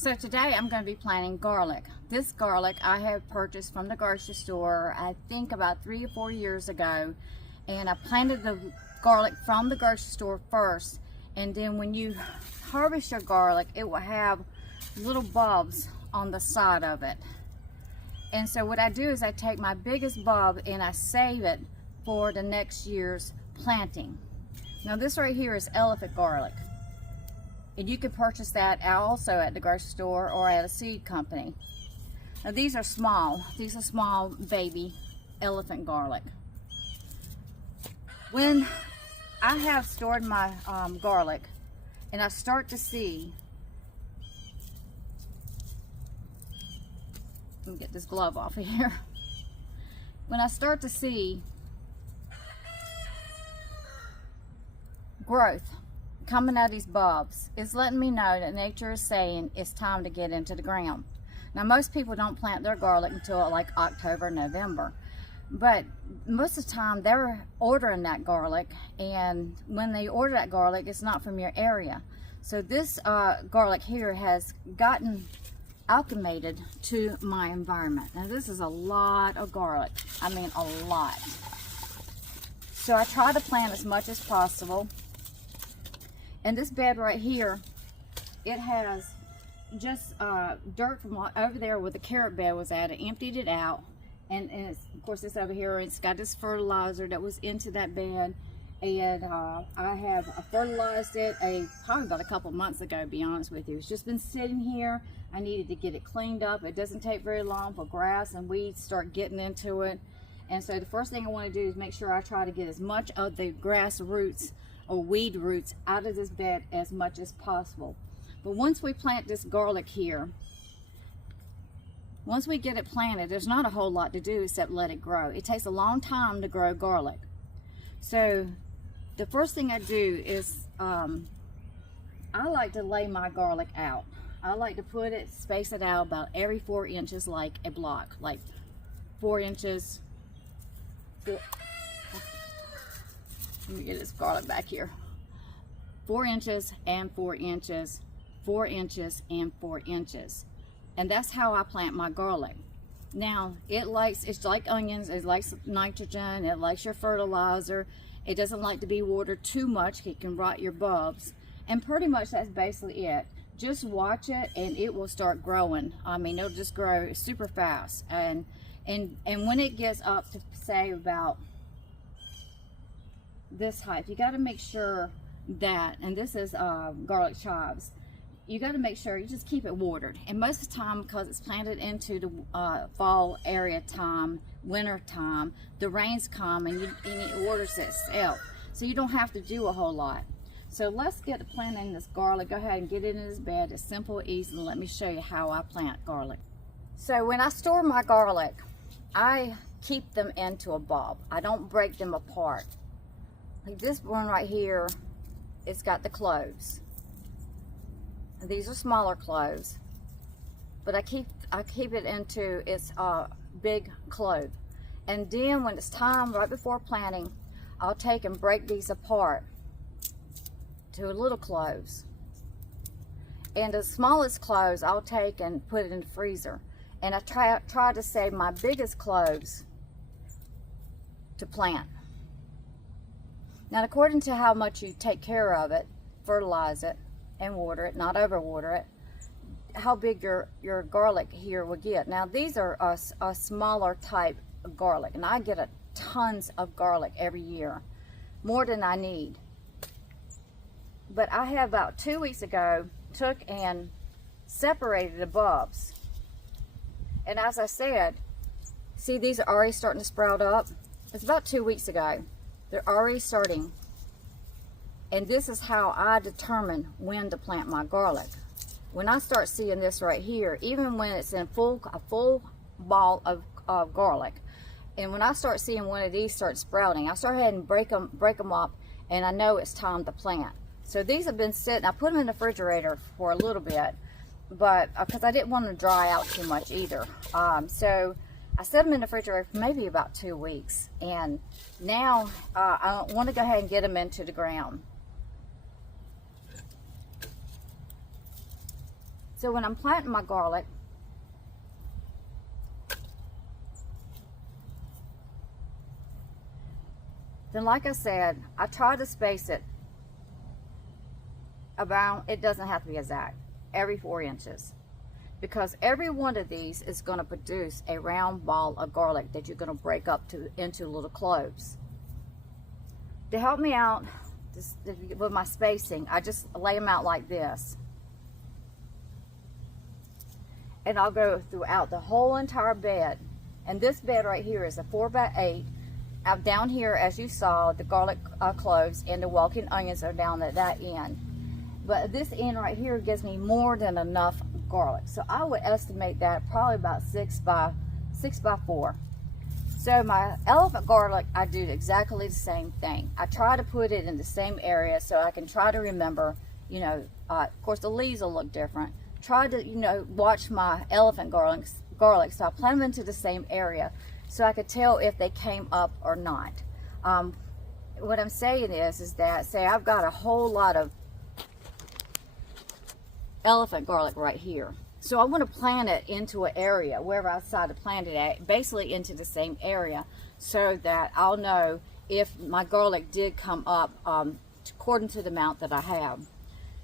So today I'm going to be planting garlic. This garlic I have purchased from the grocery store, I think about 3 or 4 years ago. And I planted the garlic from the grocery store first. And then when you harvest your garlic, it will have little bulbs on the side of it. And so what I do is I take my biggest bulb and I save it for the next year's planting. Now this right here is elephant garlic. And you can purchase that also at the grocery store or at a seed company. Now these are small. These are small baby elephant garlic. When I have stored my garlic and I start to see, let me get this glove off of here. When I start to see growth coming out of these bulbs, it's letting me know that nature is saying it's time to get into the ground. Now most people don't plant their garlic until like October, November, but most of the time they're ordering that garlic, and when they order that garlic, it's not from your area. So this garlic here has gotten acclimated to my environment. Now this is a lot of garlic, I mean a lot. So I try to plant as much as possible. And this bed right here, it has just dirt from over there where the carrot bed was at. I emptied it out, and it's, of course it's over here. It's got this fertilizer that was into that bed, and I have fertilized it probably about a couple months ago, to be honest with you. It's just been sitting here. I needed to get it cleaned up. It doesn't take very long for grass and weeds start getting into it. And so the first thing I want to do is make sure I try to get as much of the grass roots or weed roots out of this bed as much as possible. But once we plant this garlic here, once we get it planted, there's not a whole lot to do except let it grow. It takes a long time to grow garlic. So the first thing I do is I like to lay my garlic out. I like to put it, space it out about every 4 inches, like a block, like 4 inches. Let me get this garlic back here. 4 inches and 4 inches, 4 inches and 4 inches. And that's how I plant my garlic. Now, it's like onions, it likes nitrogen, it likes your fertilizer. It doesn't like to be watered too much, it can rot your bulbs. And pretty much that's basically it. Just watch it and it will start growing. I mean, it'll just grow super fast. And when it gets up to say about this height, you got to make sure that, and this is garlic chives, you got to make sure you just keep it watered. And most of the time, because it's planted into the fall area time, winter time, the rains come and it waters itself, so you don't have to do a whole lot. So let's get to planting this garlic. Go ahead and get it in this bed. It's simple, easy, and let me show you how I plant garlic. So when I store my garlic, I keep them into a bulb. I don't break them apart. Like this one right here, it's got the cloves. And these are smaller cloves, but I keep it into its big clove. And then when it's time, right before planting, I'll take and break these apart to little cloves. And the smallest cloves I'll take and put it in the freezer. And I try to save my biggest cloves to plant. Now, according to how much you take care of it, fertilize it, and water it, not overwater it, how big your garlic here will get. Now, these are a smaller type of garlic, and I get tons of garlic every year, more than I need. But I have about 2 weeks ago took and separated the bulbs. And as I said, see, these are already starting to sprout up. It's about 2 weeks ago. They're already starting. And this is how I determine when to plant my garlic. When I start seeing this right here, even when it's in a full ball of garlic, and when I start seeing one of these start sprouting, I start ahead and break them up, and I know it's time to plant. So these have been sitting, I put them in the refrigerator for a little bit, but because I didn't want them to dry out too much either. So I set them in the refrigerator for maybe about 2 weeks, and now I want to go ahead and get them into the ground. So when I'm planting my garlic, then like I said, I try to space it about, it doesn't have to be exact, every 4 inches. Because every one of these is going to produce a round ball of garlic that you're going to break up into little cloves. To help me out with my spacing, I just lay them out like this. And I'll go throughout the whole entire bed. And this bed right here is a 4x8. Out down here, as you saw, the garlic cloves and the walking onions are down at that end. But this end right here gives me more than enough garlic. So I would estimate that probably about 6 by 4. So my elephant garlic, I do exactly the same thing. I try to put it in the same area so I can try to remember, you know, of course the leaves will look different. Try to, you know, watch my elephant garlic, so I plant them into the same area so I could tell if they came up or not. What I'm saying is that, say I've got a whole lot of elephant garlic right here. So I want to plant it into an area, wherever I decide to plant it at, basically into the same area, so that I'll know if my garlic did come up according to the amount that I have.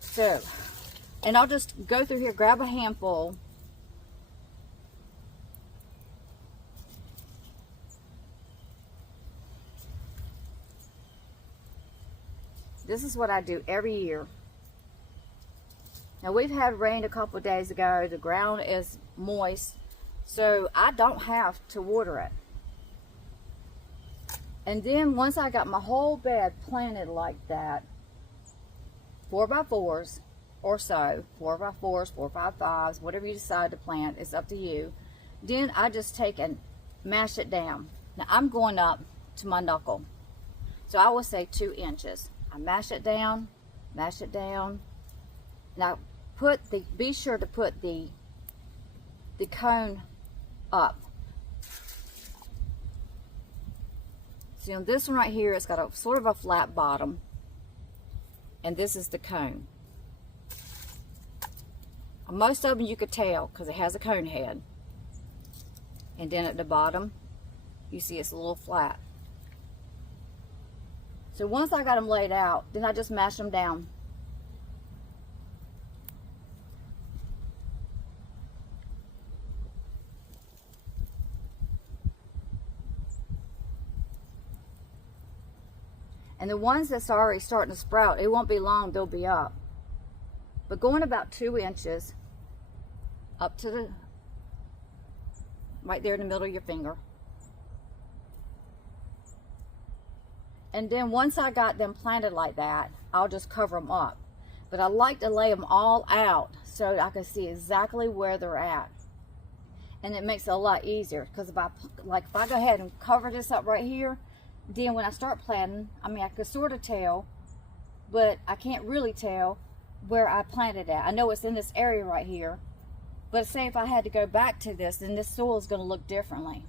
So, and I'll just go through here, grab a handful. This is what I do every year. Now we've had rain a couple of days ago. The ground is moist, so I don't have to water it. And then once I got my whole bed planted like that, 4x4s or so, 4x4s, 4x5s, whatever you decide to plant, it's up to you. Then I just take and mash it down. Now I'm going up to my knuckle, so I will say 2 inches. I mash it down, mash it down. Now be sure to put the cone up. See, on this one right here, it's got a sort of a flat bottom, and this is the cone. Most of them you could tell because it has a cone head, and then at the bottom you see it's a little flat. So once I got them laid out, then I just mash them down. And the ones that's already starting to sprout, it won't be long, they'll be up. But going about 2 inches up to the, right there in the middle of your finger. And then once I got them planted like that, I'll just cover them up. But I like to lay them all out so I can see exactly where they're at. And it makes it a lot easier, because if I go ahead and cover this up right here, then when I start planting, I mean, I could sort of tell, but I can't really tell where I planted at. I know it's in this area right here, but say if I had to go back to this, then this soil is going to look differently.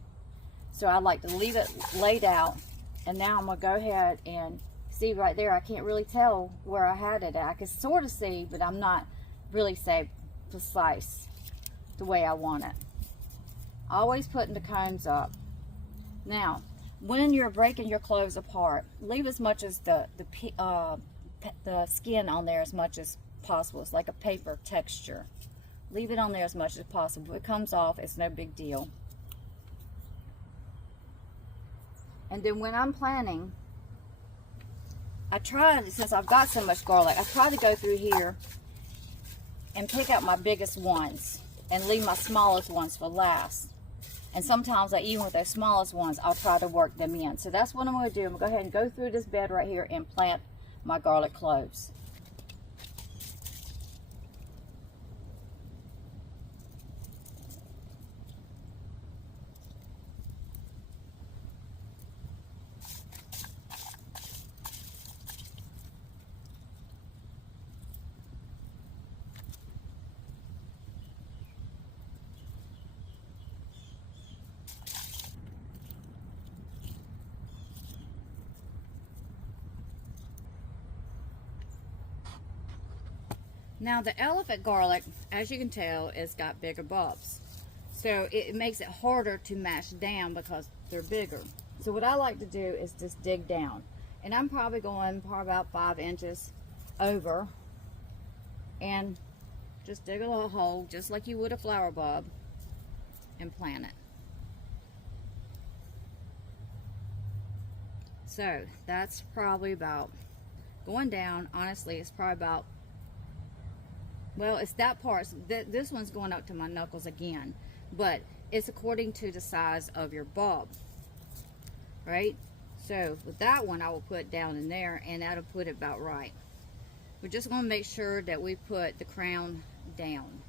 So I like to leave it laid out, and now I'm going to go ahead and see right there. I can't really tell where I had it at. I can sort of see, but I'm not really, say, precise the way I want it. Always putting the cones up. Now, when you're breaking your cloves apart, leave as much as the skin on there as much as possible. It's like a paper texture. Leave it on there as much as possible. If it comes off, it's no big deal. And then when I'm planting, I try, since I've got so much garlic, I try to go through here and pick out my biggest ones and leave my smallest ones for last. And sometimes, even with those smallest ones, I'll try to work them in. So that's what I'm going to do. I'm going to go ahead and go through this bed right here and plant my garlic cloves. Now the elephant garlic, as you can tell, it's got bigger bulbs. So it makes it harder to mash down because they're bigger. So what I like to do is just dig down. And I'm probably going about 5 inches over. And just dig a little hole, just like you would a flower bulb, and plant it. So that's probably about, going down, honestly, it's probably about, well, it's that part. So this one's going up to my knuckles again, but it's according to the size of your bulb, right? So with that one, I will put down in there, and that'll put it about right. We're just going to make sure that we put the crown down.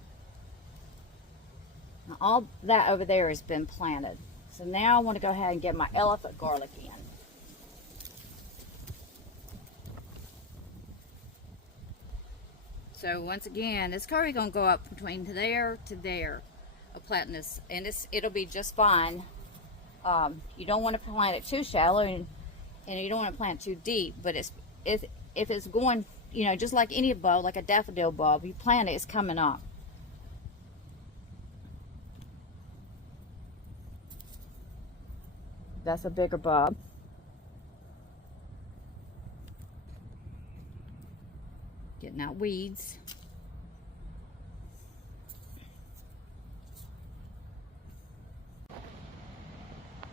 Now, all that over there has been planted. So now I want to go ahead and get my elephant garlic in. So once again, it's probably going to go up between there to there of planting this, and it'll be just fine. You don't want to plant it too shallow, and you don't want to plant it too deep. But if it's going, you know, just like any bulb, like a daffodil bulb, you plant it, it's coming up. That's a bigger bulb. Getting out weeds.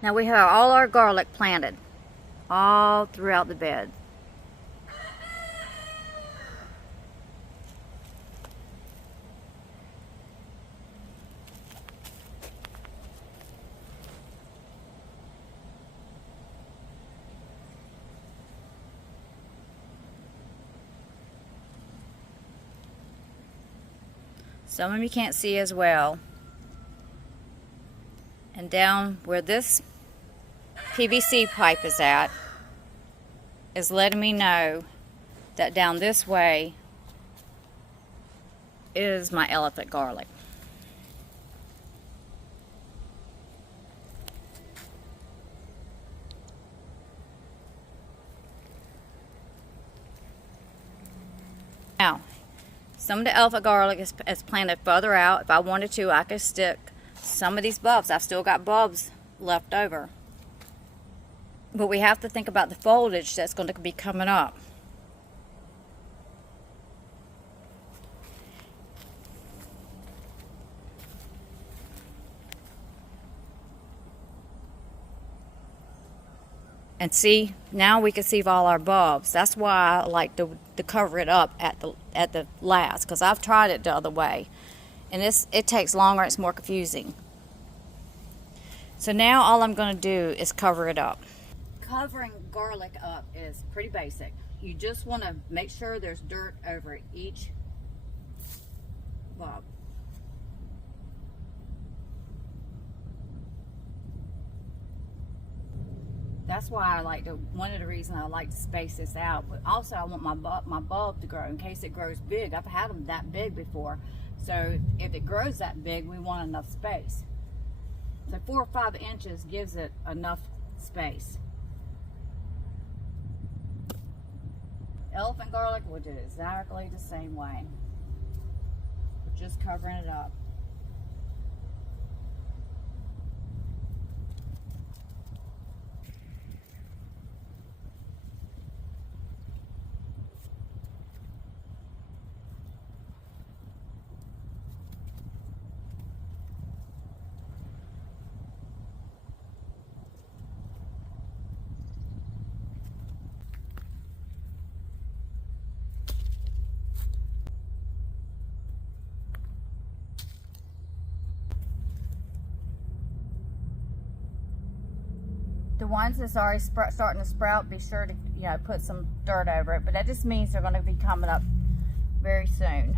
Now we have all our garlic planted all throughout the bed. Some of you can't see as well. And down where this PVC pipe is at is letting me know that down this way is my elephant garlic. Now, some of the elephant garlic is planted further out. If I wanted to, I could stick some of these bulbs. I've still got bulbs left over. But we have to think about the foliage that's going to be coming up. And see, now we can see all our bulbs. That's why I like to cover it up at the last, because I've tried it the other way, and it takes longer. It's more confusing. So now all I'm going to do is cover it up. Covering garlic up is pretty basic. You just want to make sure there's dirt over each bulb. That's why I like to, one of the reasons I like to space this out. But also I want my bulb to grow in case it grows big. I've had them that big before. So if it grows that big, we want enough space. So 4 or 5 inches gives it enough space. Elephant garlic, we'll do exactly the same way. We're just covering it up. The ones that's already starting to sprout, be sure to put some dirt over it. But that just means they're going to be coming up very soon.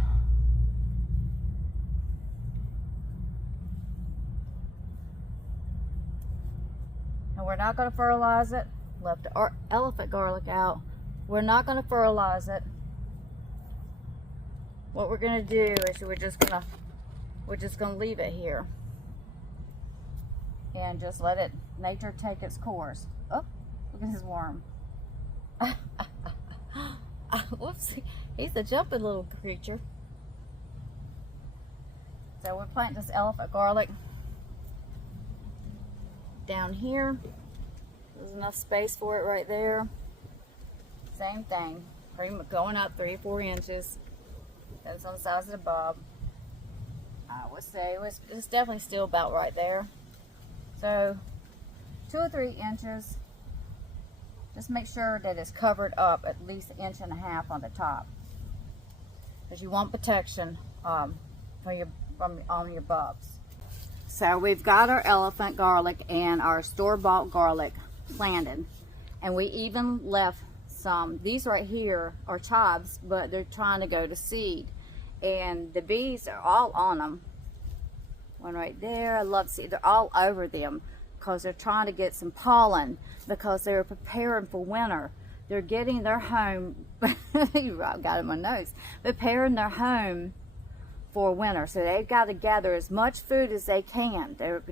And we're not going to fertilize it. Left the elephant garlic out. We're not going to fertilize it. What we're going to do is we're just going to leave it here. And just let nature take its course. Oh, look at his worm. Whoops, he's a jumping little creature. So we're planting this elephant garlic down here. There's enough space for it right there. Same thing, pretty much going up 3 or 4 inches. That's on the size of the bulb. I would say it's definitely still about right there. So 2 or 3 inches. Just make sure that it's covered up at least 1.5 inches on the top, because you want protection on your bulbs. So we've got our elephant garlic and our store-bought garlic planted, and we even left some. These right here are chives, but they're trying to go to seed, and the bees are all on them. One right there, I love to see they're all over them because they're trying to get some pollen, because they're preparing for winter. They're getting their home I've got it in my nose, preparing their home for winter. So they've got to gather as much food as they can. They're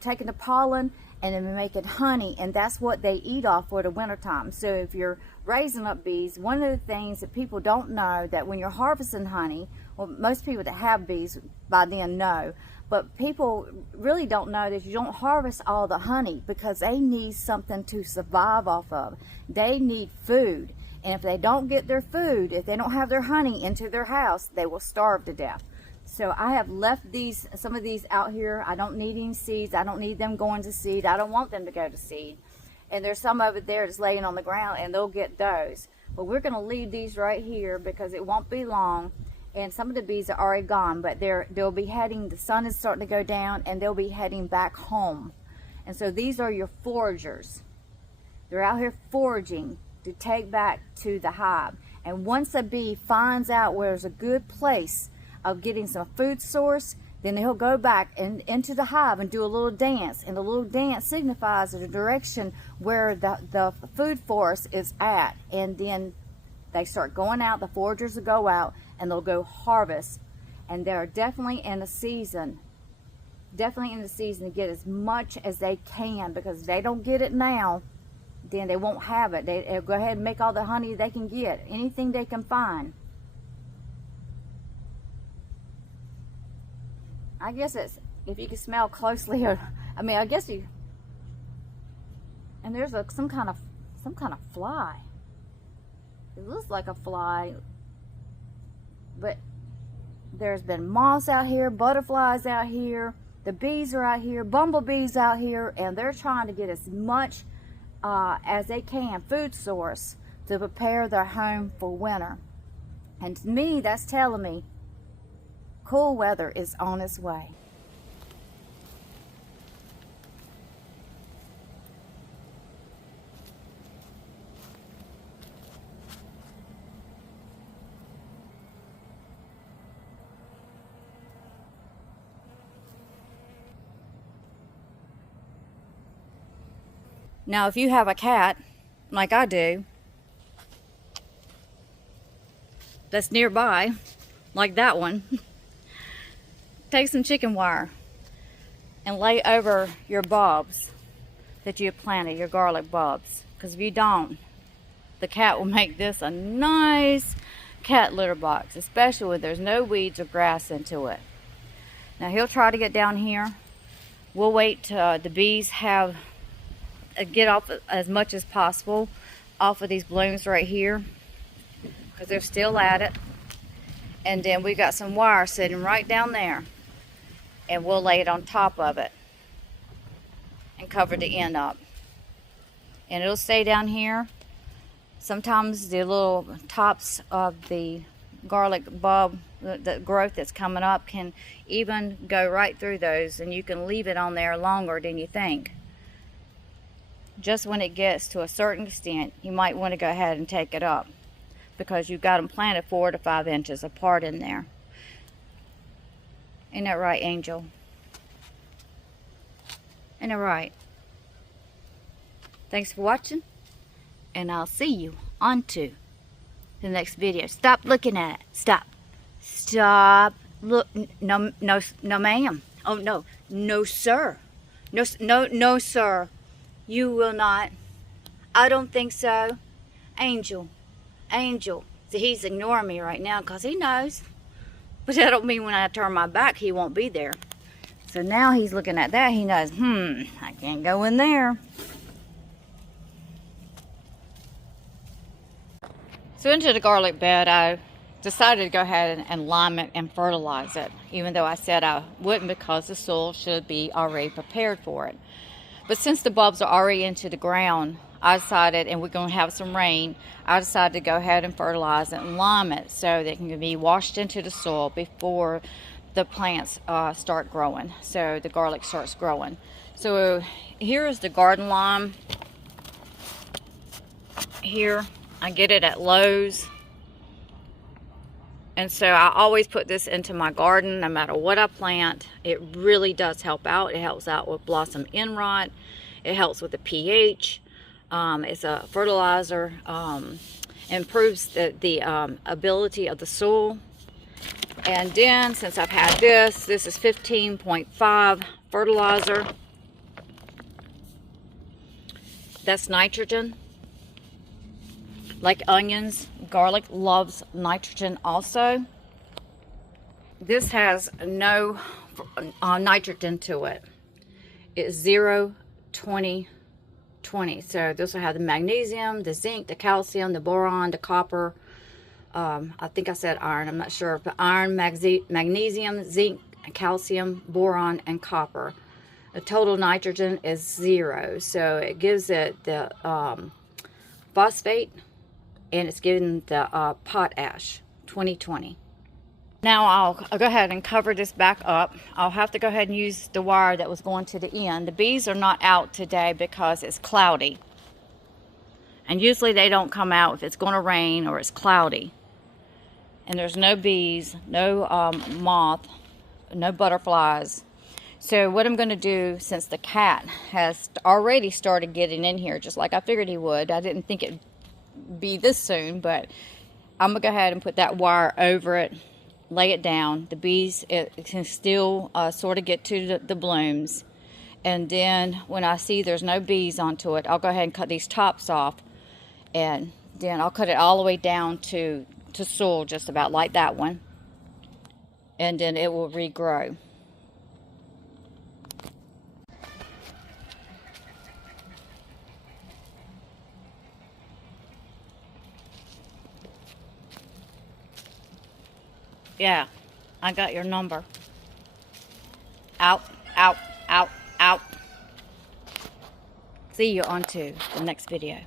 taking the pollen and then making honey, and that's what they eat off for the winter time. So if you're raising up bees, one of the things that people don't know, that when you're harvesting honey, well, most people that have bees by then know, but people really don't know that you don't harvest all the honey, because they need something to survive off of. They need food. And if they don't get their food, if they don't have their honey into their house, they will starve to death. So I have left some of these out here. I don't need any seeds. I don't need them going to seed. I don't want them to go to seed. And there's some over there that's laying on the ground, and they'll get those. But we're going to leave these right here because it won't be long. And some of the bees are already gone, but they'll be heading, the sun is starting to go down, and they'll be heading back home. And so these are your foragers. They're out here foraging to take back to the hive. And once a bee finds out where there's a good place of getting some food source, then he'll go back into the hive and do a little dance. And the little dance signifies the direction where the food forest is at. And then they start going out, the foragers will go out, and they'll go harvest. And they're definitely in the season to get as much as they can, because if they don't get it now, then they won't have it. They'll go ahead and make all the honey they can get, anything they can find. I guess it's, if you can smell closely, or I mean, I guess you. And there's some kind of fly. It looks like a fly, but there's been moths out here, butterflies out here, the bees are out here, bumblebees out here, and they're trying to get as much as they can, food source, to prepare their home for winter. And to me, that's telling me cool weather is on its way. Now, if you have a cat, like I do, that's nearby, like that one, take some chicken wire and lay over your bulbs that you have planted, your garlic bulbs. Because if you don't, the cat will make this a nice cat litter box, especially when there's no weeds or grass into it. Now, he'll try to get down here. We'll wait till the bees get off as much as possible off of these blooms right here, because they're still at it. And then we got some wire sitting right down there, and we'll lay it on top of it and cover the end up, and it'll stay down here. Sometimes the little tops of the garlic bulb, the growth that's coming up, can even go right through those, and you can leave it on there longer than you think. Just when it gets to a certain extent, you might want to go ahead and take it up, because you've got them planted 4 to 5 inches apart in there. Ain't that right, Angel? Ain't that right? Thanks for watching, and I'll see you on to the next video. Stop looking at it. Stop. Stop. Look. No, ma'am. Oh, no. No, sir. No, sir. You will not. I don't think so. Angel. See, he's ignoring me right now because he knows. But that don't mean when I turn my back, he won't be there. So now he's looking at that. He knows, I can't go in there. So into the garlic bed, I decided to go ahead and lime it and fertilize it, even though I said I wouldn't because the soil should be already prepared for it. But since the bulbs are already into the ground, I decided, and we're going to have some rain, I decided to go ahead and fertilize it and lime it so they can be washed into the soil before the plants start growing, so the garlic starts growing. So here is the garden lime. Here, I get it at Lowe's. And so I always put this into my garden no matter what I plant. It really does help out. It helps out with blossom end rot. It helps with the pH. It's a fertilizer. Improves the ability of the soil. And then since I've had this is 15.5 fertilizer. That's nitrogen. Like onions, garlic loves nitrogen also. This has no nitrogen to it. It's 0, 20, 20. So this will have the magnesium, the zinc, the calcium, the boron, the copper. I think I said iron, I'm not sure. But iron, magnesium, zinc, calcium, boron, and copper. The total nitrogen is 0. So it gives it the phosphate. And it's giving the potash, 2020. Now I'll go ahead and cover this back up. I'll have to go ahead and use the wire that was going to the end. The bees are not out today because it's cloudy. And usually they don't come out if it's going to rain or it's cloudy. And there's no bees, no moth, no butterflies. So what I'm going to do, since the cat has already started getting in here, just like I figured he would. I didn't think it'd be this soon, but I'm gonna go ahead and put that wire over it, lay it down. The bees, it can still sort of get to the blooms, and then when I see there's no bees onto it, I'll go ahead and cut these tops off, and then I'll cut it all the way down to soil, just about like that one, and then it will regrow. Yeah, I got your number. Out, out, out, out. See you on to the next video.